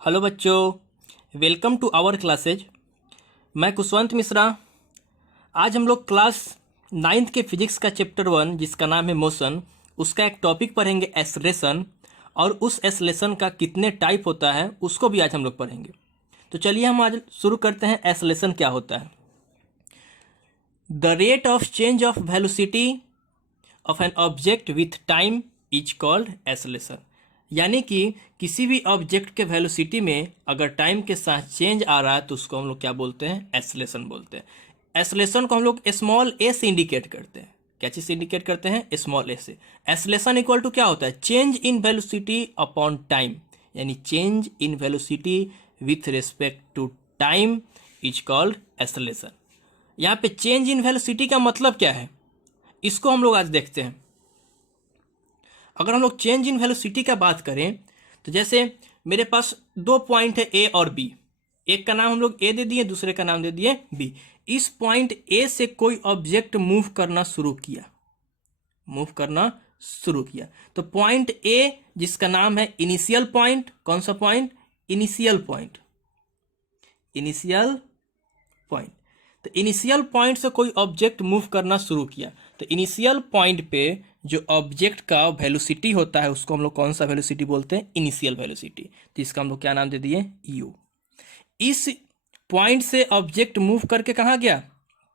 Hello बच्चों, welcome to our classes. मैं कुशवंत मिश्रा। आज हम लोग क्लास 9th के फिजिक्स का चैप्टर 1 जिसका नाम है मोशन, उसका एक टॉपिक पढ़ेंगे एक्सलेशन, और उस एक्सलेशन का कितने टाइप होता है उसको भी आज हम लोग पढ़ेंगे। तो चलिए हम आज शुरू करते हैं। एक्सलेशन क्या होता है? The rate of change of velocity of an object with time is called acceleration. यानी कि किसी भी ऑब्जेक्ट के वेलोसिटी में अगर टाइम के साथ चेंज आ रहा है तो उसको हम लोग क्या बोलते हैं? एक्सलेशन बोलते हैं। एक्सलेशन को हम लोग स्मॉल ए से इंडिकेट करते हैं। क्या चीज़ से इंडिकेट करते हैं? स्मॉल ए से। एक्सलेशन इक्वल टू क्या होता है? Change in velocity upon time, यानी change in velocity with respect to time is called acceleration. यहाँ पे चेंज इन वेलोसिटी का मतलब क्या है, इसको हम लोग आज देखते हैं। अगर हम लोग चेंज इन वेलोसिटी का बात करें तो जैसे मेरे पास दो पॉइंट है ए और बी। एक का नाम हम लोग ए दे दिए, दूसरे का नाम दे दिए बी। इस पॉइंट ए से कोई ऑब्जेक्ट मूव करना शुरू किया तो पॉइंट ए जिसका नाम है इनिशियल पॉइंट। कौन सा पॉइंट? Initial point. तो इनिशियल पॉइंट से कोई ऑब्जेक्ट मूव करना शुरू किया तो इनिशियल पॉइंट पे जो ऑब्जेक्ट का वेलोसिटी होता है उसको हम लोग कौन सा वेलोसिटी बोलते हैं? Initial velocity. तो इसका हम लोग क्या नाम दे दिए? यू। इस पॉइंट से ऑब्जेक्ट मूव करके कहाँ गया?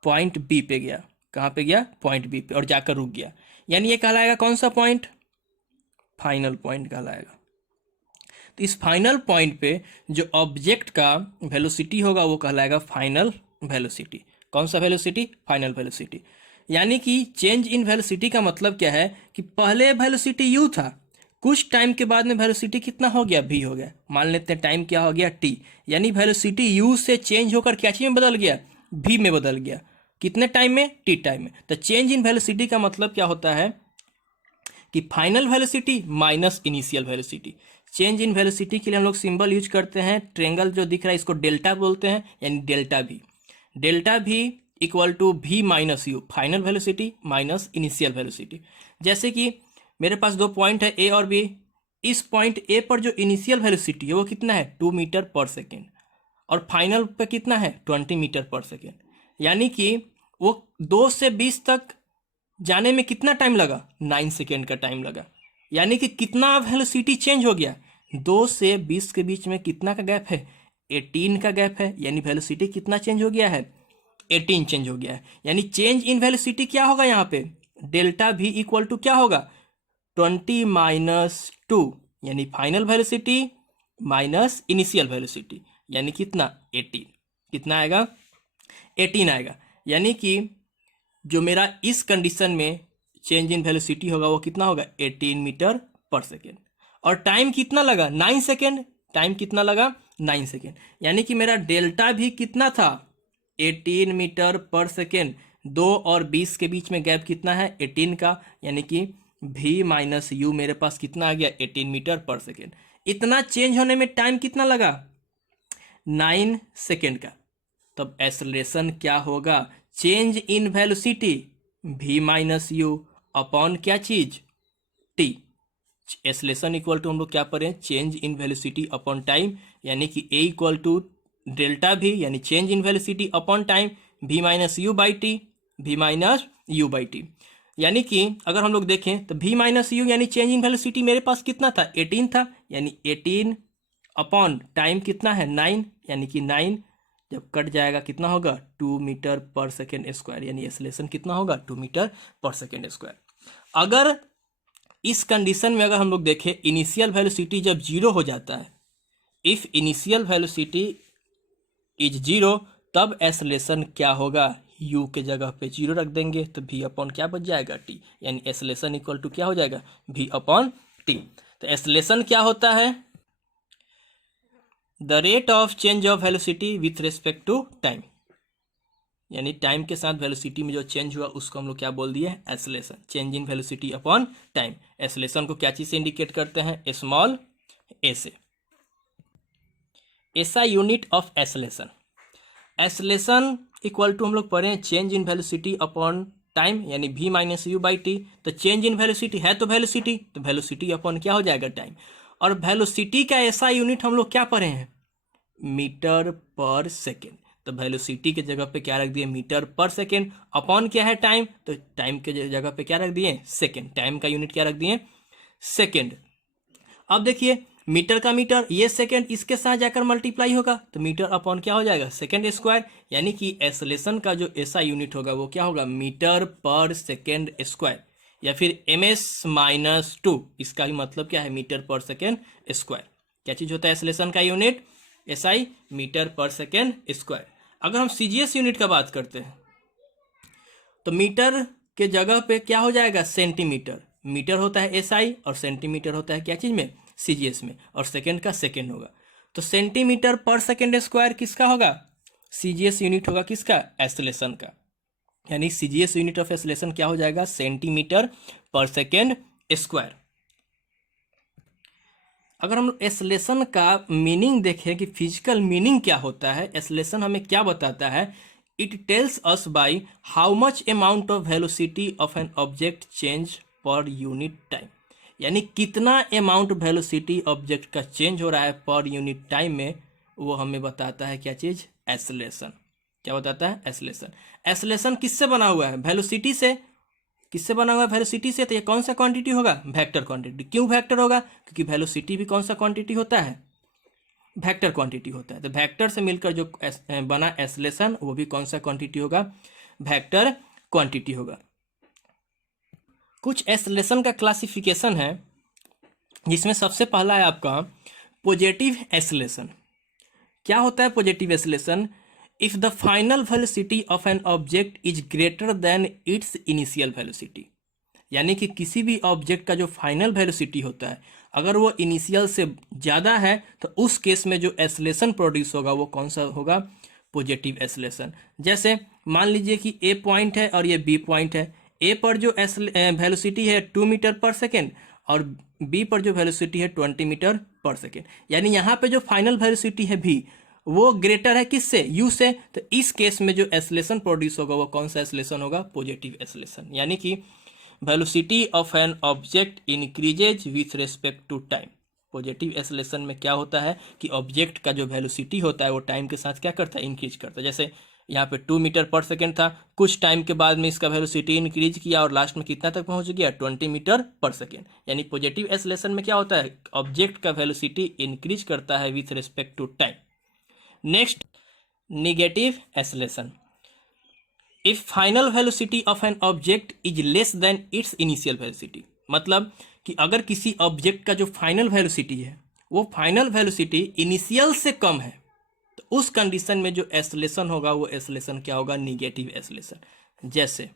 पॉइंट बी पे गया। कहाँ पे गया? पॉइंट बी पे, और जाकर रुक गया। यानी ये कहलाएगा कौन सा पॉइंट? फाइनल पॉइंट कहलाएगा। तो इस फाइनल पॉइंट पे जो ऑब्जेक्ट का वेलोसिटी होगा वो कहलाएगा फाइनल वेलोसिटी। कौन सा वेलोसिटी? Final velocity. यानी कि चेंज इन वेलोसिटी का मतलब क्या है कि पहले वेलोसिटी यू था, कुछ टाइम के बाद में वेलोसिटी कितना हो गया? v हो गया। मान लेते हैं टाइम क्या हो गया? t। यानी वेलोसिटी u से चेंज होकर क्या चीज में बदल गया? v में बदल गया। कितने टाइम में? t टाइम में। तो चेंज इन वेलोसिटी का मतलब क्या होता है कि final velocity minus initial velocity. Change in velocity के लिए हम लोग सिंबल यूज करते हैं, ट्रेंगल जो दिख रहा है इसको डेल्टा बोलते हैं, यानी delta v। Delta v equal to v minus u, final velocity minus initial velocity. जैसे कि मेरे पास दो पॉइंट है ए और बी। इस पॉइंट ए पर जो इनिशियल वेलोसिटी है वो कितना है? 2 मीटर पर सेकेंड, और फाइनल पे कितना है? 20 मीटर पर सेकेंड। यानी कि वो 2 से 20 तक जाने में कितना टाइम लगा? 9 सेकेंड का टाइम लगा। यानी कि कितना वेलोसिटी चेंज हो गया? 2 से 20 के बीच में कितना का गैप है? 18 का गैप है। यानी वेलोसिटी कितना चेंज हो गया है? 18 चेंज हो गया है। यानी चेंज इन वेलोसिटी क्या होगा यहाँ पे? डेल्टा v इक्वल टू क्या होगा? 20 माइनस 2, यानी final velocity minus initial velocity, यानी कितना? 18। कितना आएगा? 18 आएगा। यानी कि जो मेरा इस कंडीशन में चेंज इन वेलोसिटी होगा वो कितना होगा? 18 मीटर पर सेकेंड। और टाइम कितना लगा? 9 सेकेंड। टाइम कितना लगा? 9 सेकेंड। यानी कि मेरा डेल्टा भी कितना था? 18 मीटर पर सेकेंड। 2 और 20 के बीच में गैप कितना है? 18 का। यानी कि v माइनस यू मेरे पास कितना आ गया? 18 मीटर पर सेकेंड। इतना चेंज होने में टाइम कितना लगा? 9 सेकेंड का। तब एक्सेलरेशन क्या होगा? Change in velocity v minus you upon क्या चीज? t। एक्सेलरेशन इक्वल टू हम लोग क्या पढ़े? Change in velocity upon time, यानी कि a equal to delta v, यानी change in velocity upon time, v minus u by t, v minus u by t. यानी कि अगर हम लोग देखें तो v माइनस यू यानी चेंज इन वेलोसिटी मेरे पास कितना था? 18 था। यानी 18 अपॉन टाइम कितना है? 9। यानी कि 9 जब कट जाएगा कितना होगा? 2 मीटर पर सेकेंड स्क्वायर। यानी एक्सेलरेशन कितना होगा? 2 मीटर पर सेकेंड स्क्वायर। अगर इस कंडीशन में अगर हम लोग देखें इनिशियल वेलोसिटी जब जीरो हो जाता है, if initial velocity is zero, तब एक्सेलरेशन क्या होगा? u के जगह पे जीरो रख देंगे तो v अपॉन क्या बच जाएगा? t। यानी एक्सेलरेशन इक्वल टू क्या हो जाएगा? v upon t। तो एक्सेलरेशन क्या होता है? The rate of change of velocity with respect to time, यानी टाइम के साथ वेलोसिटी में जो चेंज हुआ उसको हम लोग क्या बोल दिए? Acceleration. Change in velocity upon time. Acceleration को क्या चीज से इंडिकेट करते हैं? स्मॉल ए से। SI unit of acceleration. Acceleration equal to हम लोग पढ़े change in velocity upon time, यानी v minus u by t. तो चेंज इन वेलोसिटी है तो वेलोसिटी अपॉन क्या हो जाएगा? टाइम। और वेलोसिटी का ऐसा यूनिट हम लोग क्या पढ़े हैं, मीटर पर सेकेंड। तो वेलोसिटी के जगह पे क्या रख दिए, मीटर पर सेकेंड, अपॉन क्या है, टाइम, तो टाइम के जगह पे क्या रख दिए, सेकेंड, टाइम का यूनिट क्या रख दिए, सेकेंड। अब देखिए मीटर का मीटर, ये सेकेंड इसके साथ जाकर मल्टीप्लाई होगा तो मीटर अपॉन क्या हो जाएगा, सेकेंड स्क्वायर, यानी कि एक्सेलरेशन का जो ऐसा यूनिट होगा वो क्या होगा, मीटर पर सेकेंड स्क्वायर, या फिर ms-2, इसका भी मतलब क्या है, मीटर पर सेकेंड स्क्वायर। क्या चीज होता है एक्सेलरेशन का यूनिट, SI, मीटर पर सेकेंड स्क्वायर। अगर हम CGS यूनिट का बात करते हैं तो मीटर के जगह पे क्या हो जाएगा, सेंटीमीटर, मीटर होता है SI और सेंटीमीटर होता है क्या चीज में, CGS में, और सेकेंड का सेकेंड होगा। तो सेंटीमीटर पर सेकेंड स्क्वायर किसका होगा, CGS यूनिट होगा किसका, एक्सेलरेशन का, यानी CGS यूनिट ऑफ एक्सेलरेशन क्या हो जाएगा, सेंटीमीटर पर सेकेंड स्क्वायर। अगर हम एक्सेलरेशन का मीनिंग देखें कि फिजिकल मीनिंग क्या होता है, एक्सेलरेशन हमें क्या बताता है, it tells us by how much amount of velocity of an object change per unit time, यानी कितना अमाउंट वेलोसिटी ऑब्जेक्ट का चेंज हो रहा है पर यूनिट टाइम में, वो हमें बताता है क्या चीज, एक्सेलरेशन। क्या बताता है, एक्सेलरेशन। एक्सेलरेशन किससे बना हुआ है, वेलोसिटी से। किससे बना हुआ है, वेलोसिटी से। तो ये कौन सा क्वांटिटी होगा, वेक्टर क्वांटिटी। क्यों वेक्टर होगा, क्योंकि वेलोसिटी भी कौन सा क्वांटिटी होता है, वेक्टर क्वांटिटी होता है। तो वेक्टर से मिलकर जो बना एक्सेलरेशन वो भी कौन सा क्वांटिटी होगा, वेक्टर क्वांटिटी होगा। कुछ एक्सेलरेशन का क्लासिफिकेशन है जिसमें सबसे पहला है आपका पॉजिटिव एक्सेलरेशन। क्या होता है positive acceleration, if the final velocity of an object is greater than its initial velocity, यानी कि किसी भी ऑब्जेक्ट का जो फाइनल वेलोसिटी होता है अगर वो इनिशियल से ज़्यादा है तो उस केस में जो एक्सेलरेशन प्रोड्यूस होगा वो कौन सा होगा, पॉजिटिव एक्सेलरेशन। जैसे मान लीजिए कि ए पॉइंट है और ये बी पॉइंट है, ए पर जो वेलोसिटी है 2 मीटर पर सेकेंड और बी पर जो वेलोसिटी है 20 मीटर पर सेकेंड, यानी यहाँ पे जो फाइनल वेलोसिटी है भी वो ग्रेटर है किससे, यू से। तो इस केस में जो एक्सेलरेशन प्रोड्यूस होगा वो कौन सा एक्सेलरेशन होगा, पॉजिटिव एक्सेलरेशन। यानी कि velocity of an object increases with respect to time. Positive acceleration में क्या होता है कि ऑब्जेक्ट का जो वेलोसिटी होता है वो टाइम के साथ क्या करता है, इंक्रीज करता है। जैसे यहाँ पे 2 मीटर पर सेकेंड था, कुछ टाइम के बाद में इसका वेलोसिटी इंक्रीज किया और लास्ट में कितना तक पहुंच गया, 20 मीटर पर सेकेंड। यानी पॉजिटिव एक्सेलरेशन में क्या होता है, ऑब्जेक्ट का वेलोसिटी इंक्रीज करता है with respect to time. Next, negative acceleration, if final velocity of an object is less than its initial velocity, मतलब कि अगर किसी ऑब्जेक्ट का जो फाइनल वेलोसिटी है वो फाइनल वेलोसिटी इनिशियल से कम है तो उस कंडीशन में जो एक्सेलरेशन होगा वो एक्सेलरेशन क्या होगा, निगेटिव एक्सेलरेशन। जैसे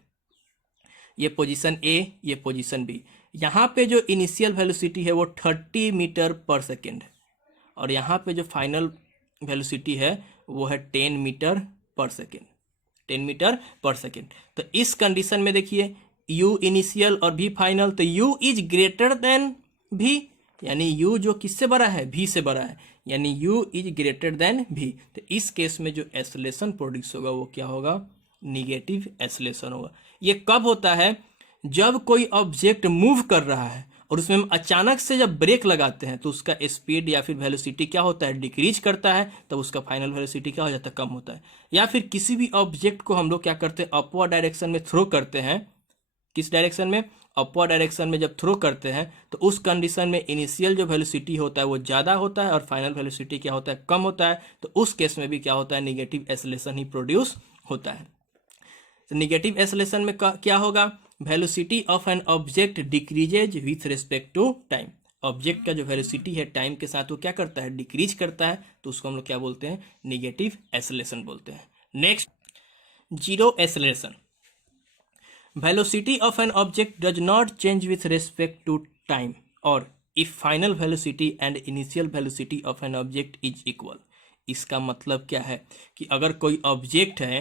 ये पोजीशन ए, ये पोजीशन बी, यहाँ पे जो इनिशियल वेलोसिटी है वो 30 मीटर पर सेकेंड है और यहाँ पे जो फाइनल वेलोसिटी है वो है 10 मीटर पर सेकेंड, 10 मीटर पर सेकेंड। तो इस कंडीशन में देखिए u इनिशियल और v फाइनल, तो u is greater than v, यानी u जो किससे बड़ा है, v से बड़ा है, यानी u is greater than v। तो इस केस में जो एक्सेलरेशन प्रोड्यूस होगा वो क्या होगा, निगेटिव एक्सेलरेशन होगा। ये कब होता है, जब कोई ऑब्जेक्ट मूव कर रहा है और उसमें हम अचानक से जब ब्रेक लगाते हैं तो उसका स्पीड या फिर वेलोसिटी क्या होता है, डिक्रीज करता है, तब उसका फाइनल वेलोसिटी क्या हो जाता है, कम होता है। या फिर किसी भी ऑब्जेक्ट को हम लोग क्या करते हैं, अपवर्ड डायरेक्शन में थ्रो करते हैं। किस डायरेक्शन में, अपवर्ड डायरेक्शन में जब थ्रो करते हैं तो उस कंडीशन में इनिशियल जो वेलोसिटी होता है वो ज़्यादा होता है और फाइनल वेलोसिटी क्या होता है, कम होता है। तो उस केस में भी क्या होता है, निगेटिव एक्सेलरेशन ही प्रोड्यूस होता है। तो निगेटिव एक्सेलरेशन में क्या होगा, velocity of an object decreases with respect to time. Object का जो वेलोसिटी है टाइम के साथ वो क्या करता है, डिक्रीज करता है, तो उसको हम लोग क्या बोलते हैं, निगेटिव एक्सेलरेशन बोलते हैं। Next, zero acceleration, velocity of an object does not change with respect to time और if final velocity and initial velocity of an object is equal. इसका मतलब क्या है कि अगर कोई ऑब्जेक्ट है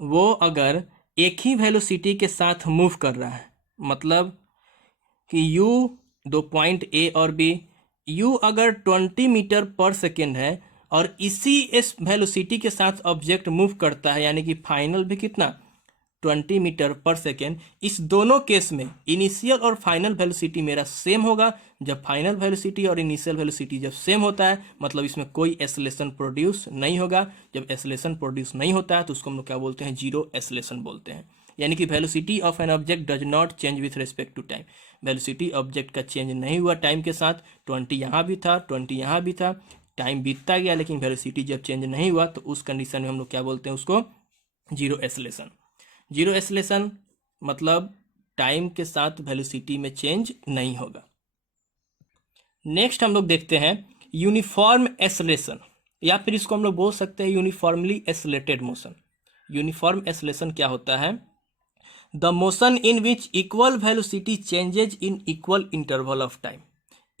वो अगर एक ही वेलोसिटी के साथ मूव कर रहा है, मतलब कि u, दो पॉइंट ए और बी, u अगर 20 मीटर पर सेकेंड है और इसी इस वेलोसिटी के साथ ऑब्जेक्ट मूव करता है, यानी कि फाइनल भी कितना 20 मीटर पर सेकेंड, इस दोनों केस में इनिशियल और फाइनल वेलोसिटी मेरा सेम होगा। जब फाइनल वेलोसिटी और इनिशियल वेलोसिटी जब सेम होता है मतलब इसमें कोई एक्सेलरेशन प्रोड्यूस नहीं होगा। जब एक्सेलरेशन प्रोड्यूस नहीं होता है तो उसको हम लोग क्या बोलते हैं, जीरो एक्सेलरेशन बोलते हैं। यानी कि velocity of an object does not change with respect to time. Velocity object का चेंज नहीं हुआ टाइम के साथ। 20 यहाँ भी था, 20 यहाँ भी था, टाइम बीतता गया लेकिन वेलोसिटी जब चेंज नहीं हुआ तो उस कंडीशन में हम लोग क्या बोलते हैं, उसको जीरो एक्सेलरेशन। जीरो एक्सेलरेशन मतलब टाइम के साथ वेलोसिटी में चेंज नहीं होगा। नेक्स्ट हम लोग देखते हैं यूनिफॉर्म एक्सेलरेशन, या फिर इसको हम लोग बोल सकते हैं uniformly accelerated motion. Uniform acceleration क्या होता है? The motion in which equal velocity changes in equal interval of time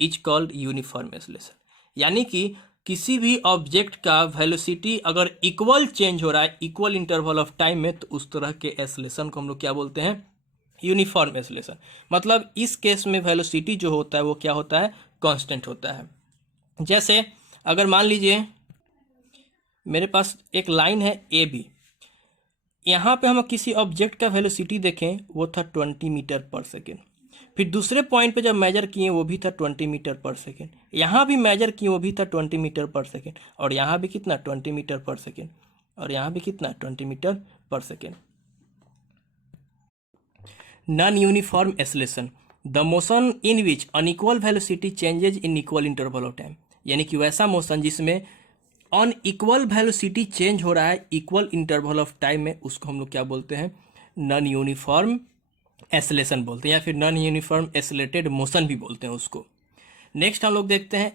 is called uniform acceleration. यानी कि किसी भी ऑब्जेक्ट का वेलोसिटी अगर इक्वल चेंज हो रहा है इक्वल इंटरवल ऑफ टाइम में तो उस तरह के एक्सेलरेशन को हम लोग क्या बोलते हैं, यूनिफॉर्म एक्सेलरेशन। मतलब इस केस में वेलोसिटी जो होता है वो क्या होता है, कांस्टेंट होता है। जैसे अगर मान लीजिए मेरे पास एक लाइन है ए बी, यहाँ पे हम किसी ऑब्जेक्ट का वेलोसिटी देखें वो था 20 मीटर पर सेकेंड। फिर दूसरे पॉइंट पे जब मेजर किए वो भी था 20 मीटर पर सेकेंड। यहाँ भी मेजर किए वो भी था 20 मीटर पर सेकेंड। और यहाँ भी कितना 20 मीटर पर सेकेंड। और यहाँ भी कितना 20 मीटर पर second. Non uniform acceleration the motion in which unequal velocity changes in equal interval of time. यानी कि वैसा मोशन जिसमें अनइक्वल वेलोसिटी चेंज हो रहा है इक्वल इंटरवल ऑफ टाइम में, उसको हम लोग क्या बोलते हैं, नॉन यूनिफॉर्म एक्सेलरेशन बोलते हैं, या फिर नॉन यूनिफॉर्म एक्सेलरेटेड मोशन भी बोलते हैं उसको। नेक्स्ट हम लोग देखते हैं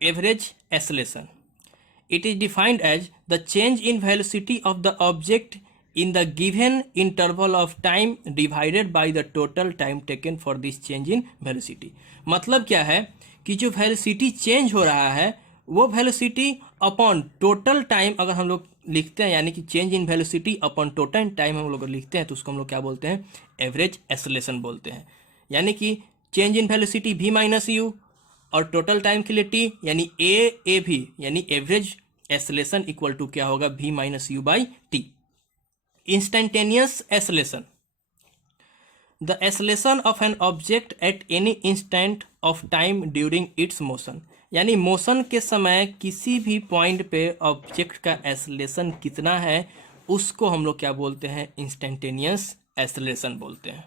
average acceleration. It is defined as the change in velocity of the object in the given interval of time divided by the total time taken for this change in velocity. मतलब क्या है कि जो velocity change हो रहा है वो velocity upon total time अगर हम लोग लिखते हैं, यानी कि change in velocity upon total time हम लोग लिखते हैं तो उसको हम लोग क्या बोलते हैं, एवरेज एक्सेलरेशन बोलते हैं। यानी कि change in velocity v minus you और टोटल टाइम के लिए t, यानी ए भी, यानी एवरेज एक्सेलरेशन इक्वल टू क्या होगा, v minus u by T. Instantaneous acceleration the acceleration of an object at any instant of time during its motion. यानी motion के समय किसी भी पॉइंट पे ऑब्जेक्ट का एक्सेलरेशन कितना है उसको हम लोग क्या बोलते हैं, इंस्टेंटेनियस एक्सेलरेशन बोलते हैं।